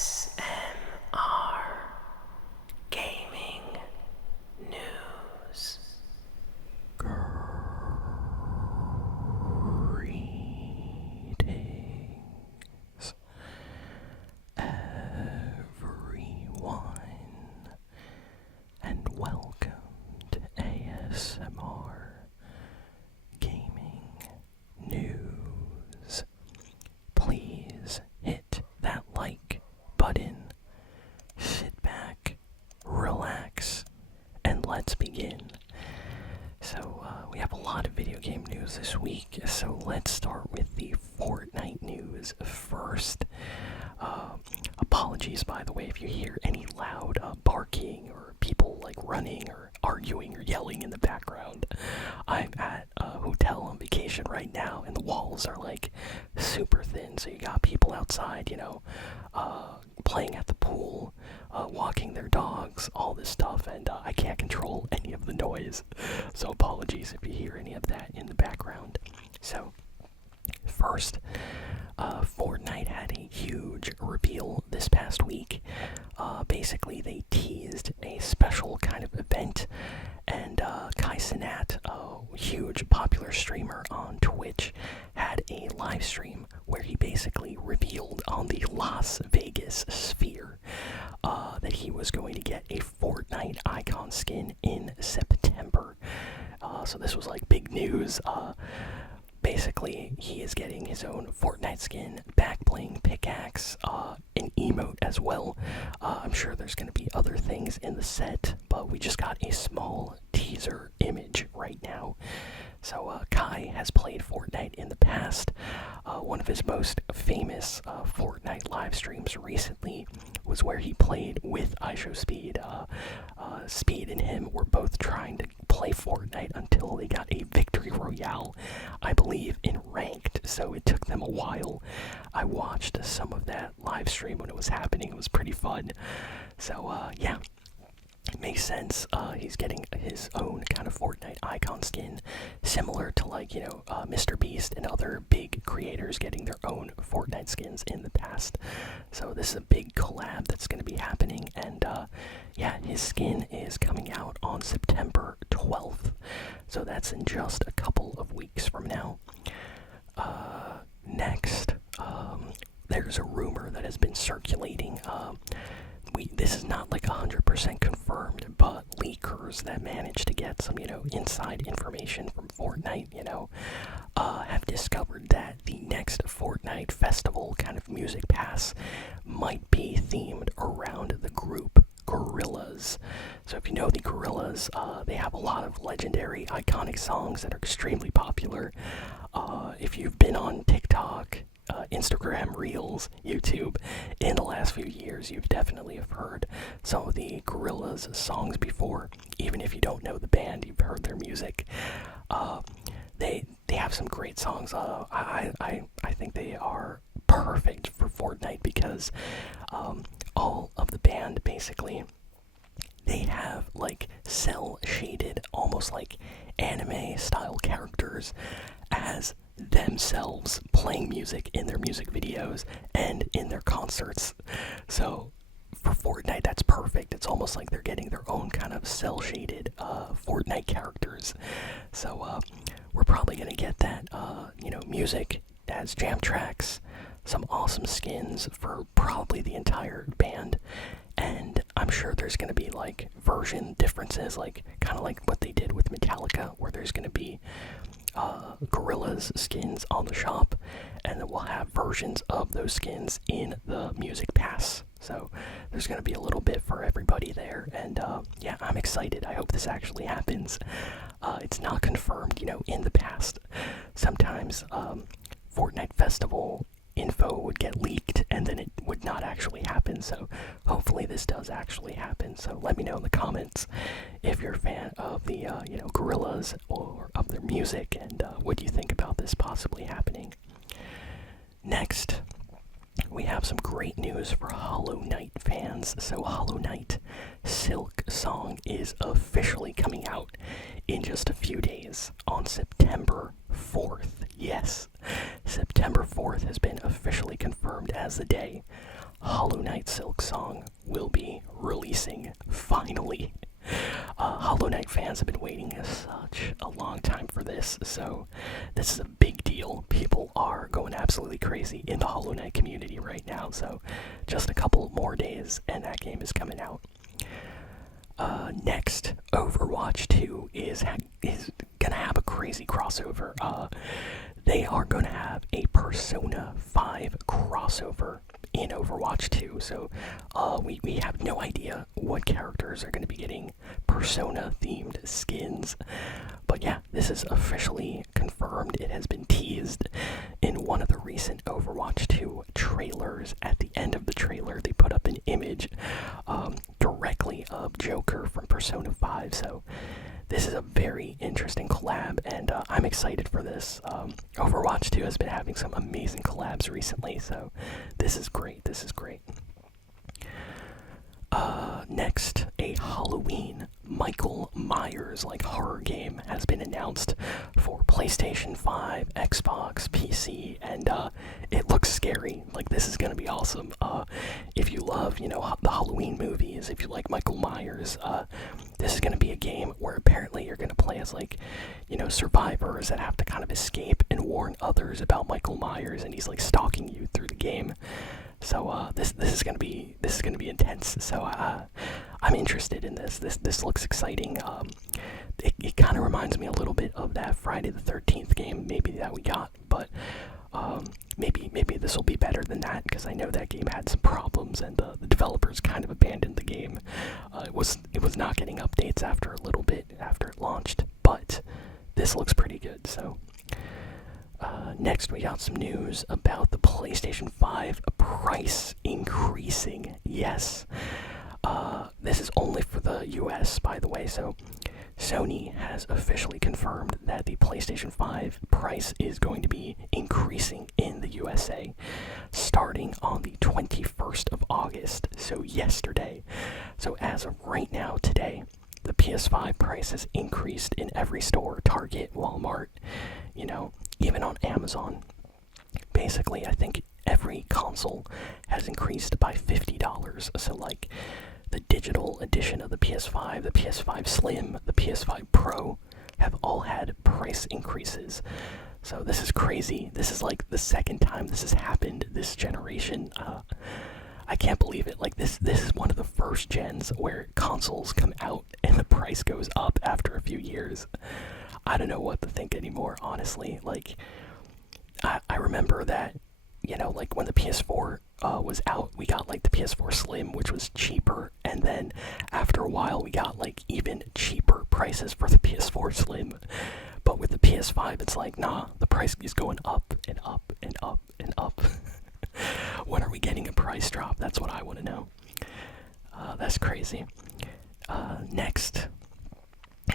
ASMR Gaming News. Greetings, everyone, and welcome to ASMR Gaming News. Please hit that like button, sit back, relax, and let's begin. So, we have a lot of video game news this week, so let's start with the Fortnite news first. Apologies, by the way, if you hear any loud barking or people like running or arguing or yelling in the background. I'm at a hotel on vacation right now, and the walls are like super thin, so you got people outside, playing at the pool, walking their dogs, all this stuff, and I can't control any of the noise. So apologies if you hear any of that in the background. So, first, Fortnite had a huge reveal this past week. Basically, they teased a special kind of event, and Kai Cenat, a huge popular streamer on Twitch, had a live stream where he basically revealed on the Las Vegas sphere that he was going to get a Fortnite icon skin in September. So this was like big news. Basically, he is getting his own Fortnite skin, back bling, pickaxe, an emote as well. I'm sure there's going to be other things in the set, but we just got a small teaser image right now. So Kai has played Fortnite in the past. One of his most famous Fortnite live streams recently was where he played with IShowSpeed. Speed and him were both trying to play Fortnite until they got a victory royale, I believe, in ranked, so it took them a while. I watched some of that live stream when it was happening. It was pretty fun. So, yeah. It makes sense. He's getting his own kind of Fortnite icon skin, similar to Mr. Beast and other big creators getting their own Fortnite skins in the past. So this is a big collab that's going to be happening, and yeah, his skin is coming out on September 12th. So that's in just a couple of weeks from now. Next, there's a rumor that has been circulating. This is not like 100% confirmed, but leakers that managed to get some, inside information from Fortnite, have discovered that the next Fortnite festival kind of music pass might be themed around the group Gorillaz. So if you know the Gorillaz, they have a lot of legendary, iconic songs that are extremely popular. If you've been on TikTok, Instagram, Reels, YouTube, in the last few years, you've definitely have heard some of the Gorillaz songs before. Even if you don't know the band, you've heard their music. They have some great songs. I think they are perfect for Fortnite because all of the band, basically, they have like cel-shaded, almost like anime style characters as themselves playing music in their music videos and in their concerts. So for Fortnite, that's perfect. It's almost like they're getting their own kind of cel-shaded Fortnite characters. So we're probably gonna get that music as jam tracks, some awesome skins for probably the entire band, and I'm sure there's gonna be like version differences, like kind of like what they did with Metallica, where there's gonna be Gorillaz skins on the shop, and then we'll have versions of those skins in the music pass. So there's going to be a little bit for everybody there, and yeah, I'm excited. I hope this actually happens. It's not confirmed, in the past. Sometimes Fortnite Festival info would get leaked and then it would not actually happen, so hopefully this does actually happen. So let me know in the comments if you're a fan of the Gorillaz or of their music, and what do you think about this possibly happening. Next, we have some great news for Hollow Knight fans. So Hollow Knight Silk Song is officially coming out in just a few days on September 4th. Yes, September 4th has been officially confirmed as the day. Hollow Knight Silk Song will be releasing finally. Hollow Knight fans have been waiting such a long time for this, so this is a big deal. People are going absolutely crazy in the Hollow Knight community right now, so just a couple more days and that game is coming out. Next, Overwatch 2 is gonna have a crazy crossover. They are gonna have a Persona 5 crossover in Overwatch 2, so we have no idea what characters are going to be getting Persona-themed skins. But yeah, this is officially confirmed. It has been teased in one of the recent Overwatch 2 trailers. At the end of the trailer, they put up an image directly of Joker from Persona 5, so this is a very interesting collab, and I'm excited for this. Overwatch 2 has been having some amazing collabs recently, so this is great. This is great. Next, a Halloween Michael Myers horror game has been announced for PlayStation 5, Xbox, PC, and it looks scary. This is gonna be awesome. If you love, the Halloween movies, if you like Michael Myers, this is gonna be a game where apparently you're gonna play as survivors that have to kind of escape and warn others about Michael Myers, and he's stalking you through the game. So this is gonna be intense. So I'm interested in this. This looks exciting. It kind of reminds me a little bit of that Friday the 13th game maybe that we got, but maybe this will be better than that, because I know that game had some problems and the developers kind of abandoned the game. It was not getting updates after a little bit after it launched, but this looks pretty good. So. Next, we got some news about the PlayStation 5 price increasing. Yes. This is only for the US, by the way, so Sony has officially confirmed that the PlayStation 5 price is going to be increasing in the USA starting on the 21st of August, so yesterday. So as of right now, today, the PS5 price has increased in every store, Target, Walmart, even on Amazon. Basically, I think every console has increased by $50. So the digital edition of the PS5, the PS5 Slim, the PS5 Pro have all had price increases. So this is crazy. This is the second time this has happened this generation. I can't believe it. This is one of the first gens where consoles come out and the price goes up after a few years. I don't know what to think anymore, honestly. I remember that, when the PS4 was out, we got the PS4 Slim, which was cheaper, and then after a while we got even cheaper prices for the PS4 Slim. But with the PS5, it's nah, the price is going up and up and up and up. When are we getting a price drop? That's what I want to know. That's crazy. Next,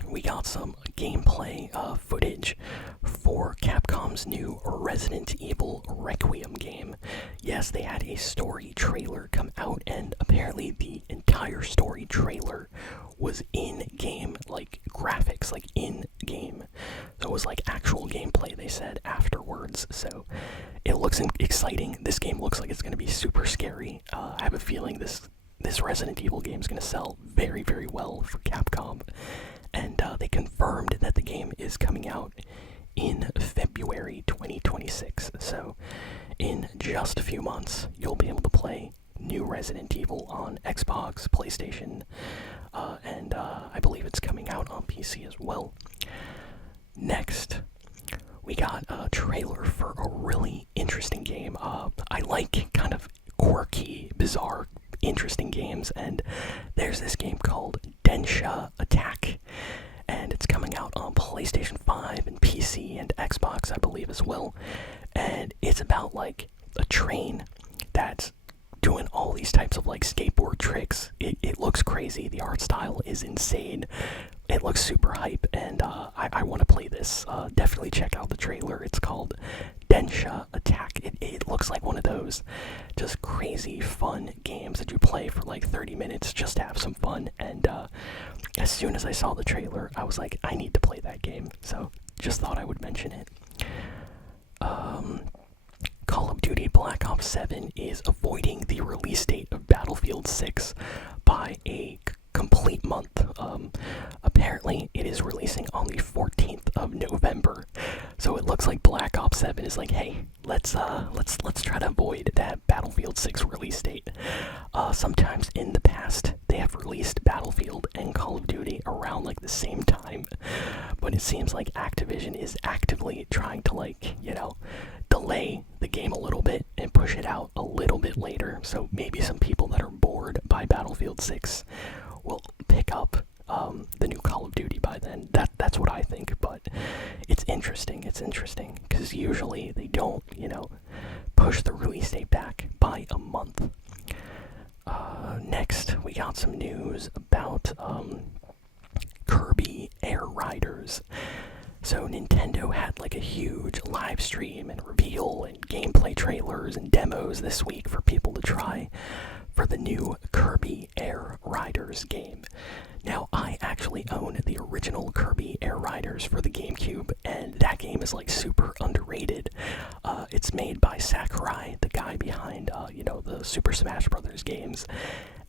we got some gameplay footage for Capcom's new Resident Evil Requiem game. Yes, they had a story trailer come out, and apparently the entire story trailer was in-game, graphics, in-game. So it was actual gameplay, they said, afterwards. So it looks exciting. This game looks like it's going to be super scary. I have a feeling this Resident Evil game is going to sell very, very well for Capcom. And they confirmed that the game is coming out in February 2026. So in just a few months, you'll be able to play new Resident Evil on Xbox, PlayStation, and I believe it's coming out on PC as well. Next, we got a trailer for a really interesting game. I like kind of quirky, bizarre, interesting games, and there's this game called Denia Attack, and it's coming out on PlayStation 5 and PC and Xbox, I believe, as well. And it's about a train that's doing all these types of skateboard tricks. It looks crazy. The art style is insane. It looks super hype, and I want to play this. Definitely check out the trailer. It's called Denia Attack. It looks like one of those just crazy fun games that you play for 30 minutes just to have some fun. And as soon as I saw the trailer, I was like, I need to play that game. So just thought I would mention it. Call Call of Duty Black Ops 7 is avoiding the release date of Battlefield 6 by a complete month. Apparently, it is releasing on the 14th of November. So it looks like Black Ops 7 is like, hey, let's try to avoid that Battlefield 6 release date. Sometimes in the past, they have released Battlefield and Call of Duty around like the same time, but it seems like Activision is actively trying to, like, you know, delay the game a little bit and push it out a little bit later. So maybe some people that are bored by Battlefield 6 will pick up the new Call of Duty by then. That's what I think, but it's interesting. It's interesting because usually they don't, you know, push the release date back by a month. Next, we got some news about Kirby Air Riders. So Nintendo had like a huge live stream and reveal and gameplay trailers and demos this week for people to try for the new Kirby Air Riders game. Now, I actually own the original Kirby Air Riders for the GameCube, and that game is like super underrated. It's made by Sakurai, the guy behind, you know, the Super Smash Bros. Games,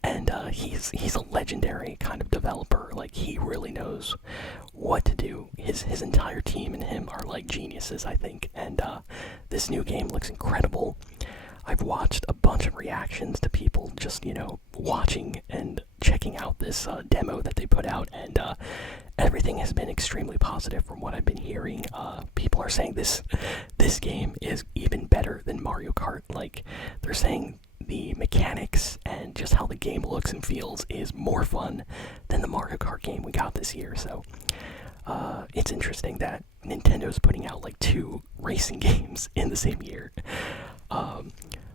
and he's a legendary kind of developer. Like, he really knows what to do. His entire team and him are like geniuses, I think, and this new game looks incredible. I've watched a bunch of reactions to people just, you know, watching and checking out this demo that they put out, and everything has been extremely positive from what I've been hearing. People are saying this game is even better than Mario Kart. Like, they're saying the mechanics and just how the game looks and feels is more fun than the Mario Kart game we got this year. So it's interesting that Nintendo's putting out like 2 racing games in the same year.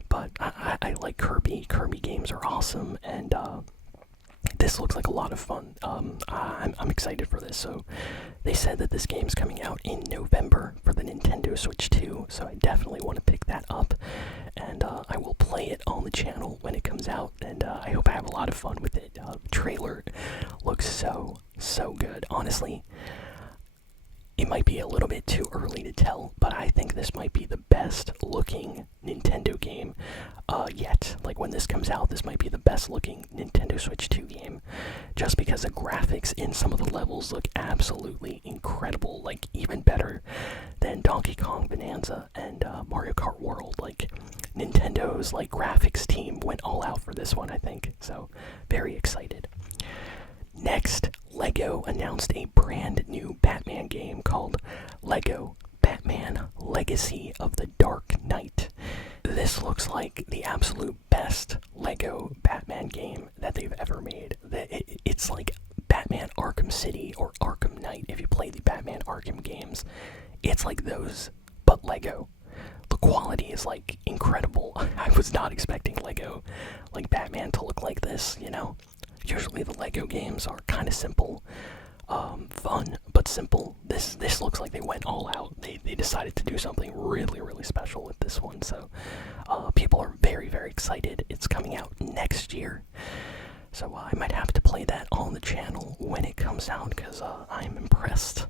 But I like Kirby. Kirby games are awesome, and this looks like a lot of fun. I'm excited for this. So they said that this game's coming out in November for the Nintendo Switch 2, so I definitely want to pick that up, and I will play it on the channel when it comes out, and I hope I have a lot of fun with it. The trailer looks so good. Honestly, it might be a little bit too early to tell, but I think this might be the best looking Nintendo game yet. Like, when this comes out, this might be the best looking Nintendo Switch 2 game, just because the graphics in some of the levels look absolutely incredible, like even better than Donkey Kong Bonanza and Mario Kart World. Like, Nintendo's like graphics team went all out for this one, I think. So very excited. Next, LEGO announced a brand new Batman game called LEGO Batman Legacy of the Dark Knight. This looks like the absolute best LEGO Batman game that they've ever made. It's like Batman Arkham City or Arkham Knight. If you play the Batman Arkham games, it's like those, but LEGO. The quality is like incredible. I was not expecting LEGO, like Batman, to look like this, you know? Usually the LEGO games are kind of simple, fun, but simple. This looks like they went all out. They decided to do something really special with this one, so people are very excited. It's coming out next year, so I might have to play that on the channel when it comes out, because I'm impressed.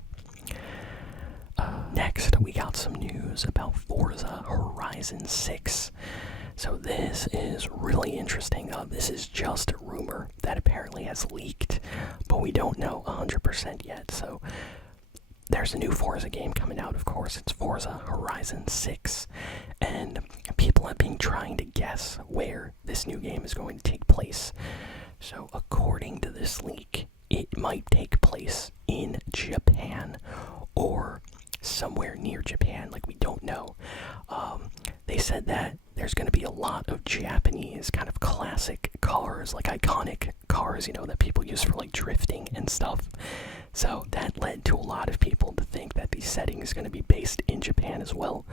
Next, we got some news about Forza Horizon 6. So this is really interesting. This is just a rumor that apparently has leaked, but we don't know 100% yet. So there's a new Forza game coming out, of course. It's Forza Horizon 6, and people have been trying to guess where this new game is going to take place. So according to this leak, it might take place in Japan or somewhere near Japan. Like, we don't know. They said that there's going to be a lot of Japanese kind of classic cars, like iconic cars, you know, that people use for like drifting and stuff. So that led to a lot of people to think that the setting is going to be based in Japan as well.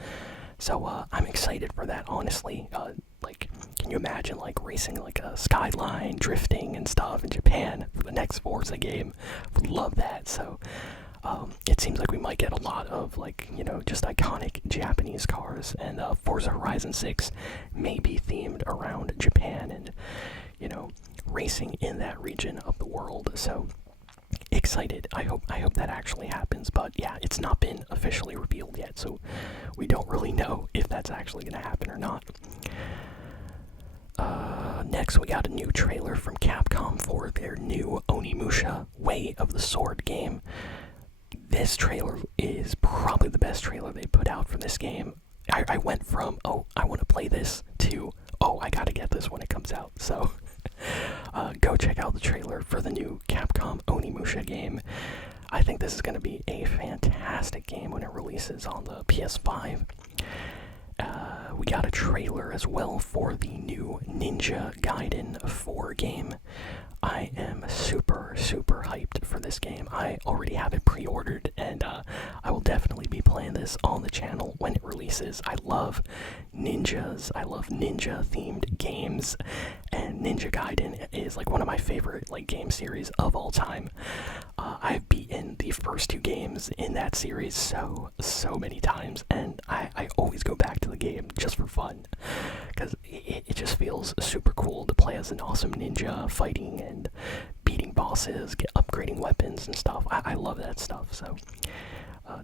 So I'm excited for that, honestly. Like, can you imagine like racing like a skyline, drifting and stuff in Japan for the next Forza game? Would love that. So it seems like we might get a lot of, like, you know, just iconic Japanese cars, and Forza Horizon 6 may be themed around Japan and, you know, racing in that region of the world. So excited. I hope that actually happens. But yeah, it's not been officially revealed yet, so we don't really know if that's actually going to happen or not. Next, we got a new trailer from Capcom for their new Onimusha Way of the Sword game. This trailer is probably the best trailer they put out for this game. I went from, oh, I want to play this, to, oh, I gotta get this when it comes out. So, go check out the trailer for the new Capcom Onimusha game. I think this is going to be a fantastic game when it releases on the PS5. We got a trailer as well for the new Ninja Gaiden 4 game. I am super hyped for this game. I already have it pre-ordered, and I will definitely be playing this on the channel when it releases. I love ninjas. I love ninja-themed games, and Ninja Gaiden is like one of my favorite like game series of all time. I've beaten the first 2 games in that series so many times, and I always go back to the game just for fun, because it just feels super cool to play as an awesome ninja, fighting and beating bosses, upgrading weapons and stuff. I love that stuff, so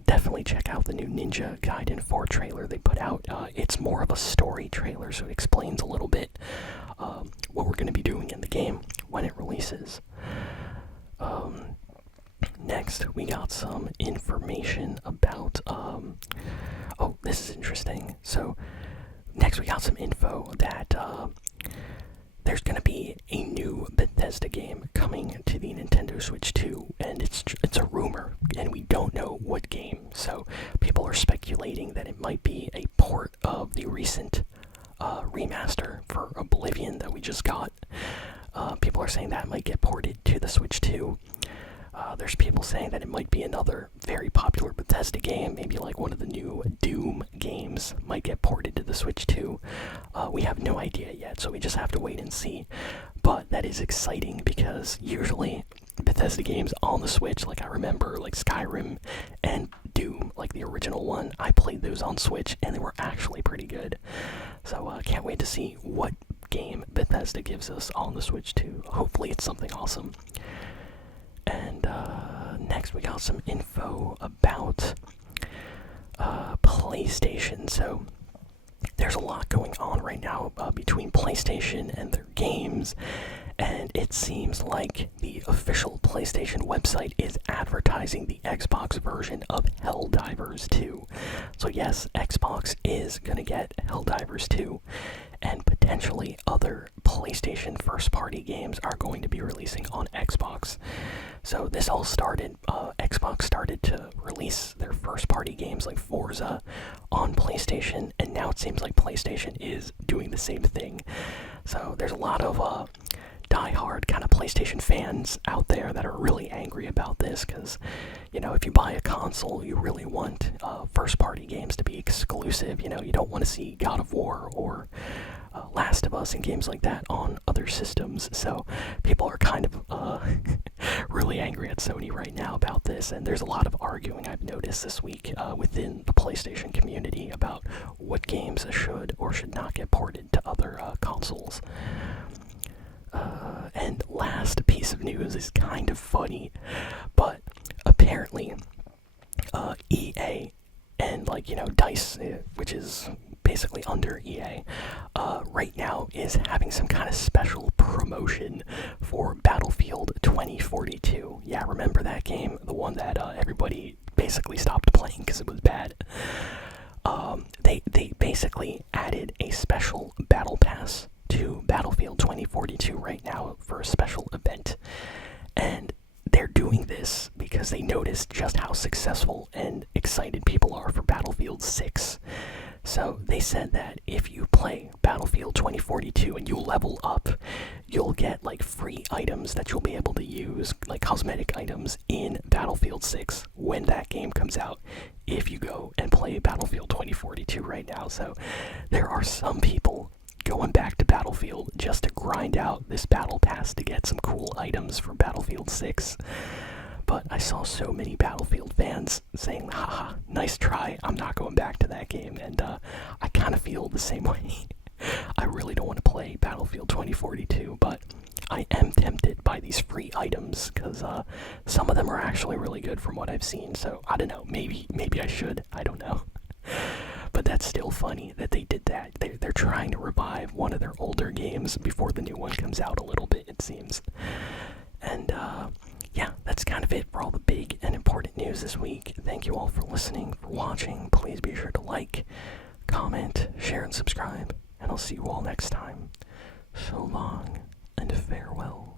definitely check out the new Ninja Gaiden 4 trailer they put out. It's more of a story trailer, so it explains a little bit what we're going to be doing in the game when it releases. Next, we got some information about, oh, this is interesting. So, next we got some info that there's going to be a new Bethesda game coming to the Nintendo Switch 2, and it's a rumor, and we don't know what game. So, people are speculating that it might be a port of the recent remaster for Oblivion that we just got. People are saying that might get ported to the Switch 2. There's people saying that it might be another very popular Bethesda game, maybe like one of the new Doom games might get ported to the Switch 2. We have no idea yet, so we just have to wait and see. But that is exciting because usually Bethesda games on the Switch, like I remember like Skyrim and Doom, like the original one, I played those on Switch and they were actually pretty good. So can't wait to see what game Bethesda gives us on the Switch 2. Hopefully it's something awesome. And next we got some info about PlayStation. So there's a lot going on right now between PlayStation and their games, and it seems like the official PlayStation website is advertising the Xbox version of Helldivers 2. So yes, Xbox is gonna get Helldivers 2, and potentially other PlayStation first-party games are going to be releasing on Xbox. So this all started, Xbox started to release their first-party games like Forza on PlayStation, and now it seems like PlayStation is doing the same thing. So there's a lot of die-hard kind of PlayStation fans out there that are really angry about this, because, you know, if you buy a console, you really want first-party games to be exclusive. You know, you don't want to see God of War or Last of Us and games like that on other systems. So people are kind of really angry at Sony right now about this, and there's a lot of arguing I've noticed this week within the PlayStation community about what games should or should not get ported to other consoles. And last piece of news is kind of funny, but apparently EA and, like, you know, DICE, which is basically under EA, right now is having some kind of special promotion for Battlefield 2042. Yeah, remember that game? The one that everybody basically stopped playing because it was bad. They basically added a special battle pass to Battlefield 2042 right now for a special event, and they're doing this because they noticed just how successful and excited people are for Battlefield 6. So they said that if you play Battlefield 2042 and you level up, you'll get like free items that you'll be able to use, like cosmetic items, in Battlefield 6 when that game comes out, if you go and play Battlefield 2042 right now. So there are some people going back to Battlefield just to grind out this battle pass to get some cool items for Battlefield 6. But I saw so many Battlefield fans saying, haha, nice try, I'm not going back to that game, and I kind of feel the same way. I really don't want to play Battlefield 2042, but I am tempted by these free items because some of them are actually really good from what I've seen. So I don't know. Maybe I should. I don't know. But that's still funny that they did that. They're trying to revive one of their older games before the new one comes out a little bit, it seems. And yeah, that's kind of it for all the big and important news this week. Thank you all for listening, for watching. Please be sure to like, comment, share, and subscribe. And I'll see you all next time. So long and farewell.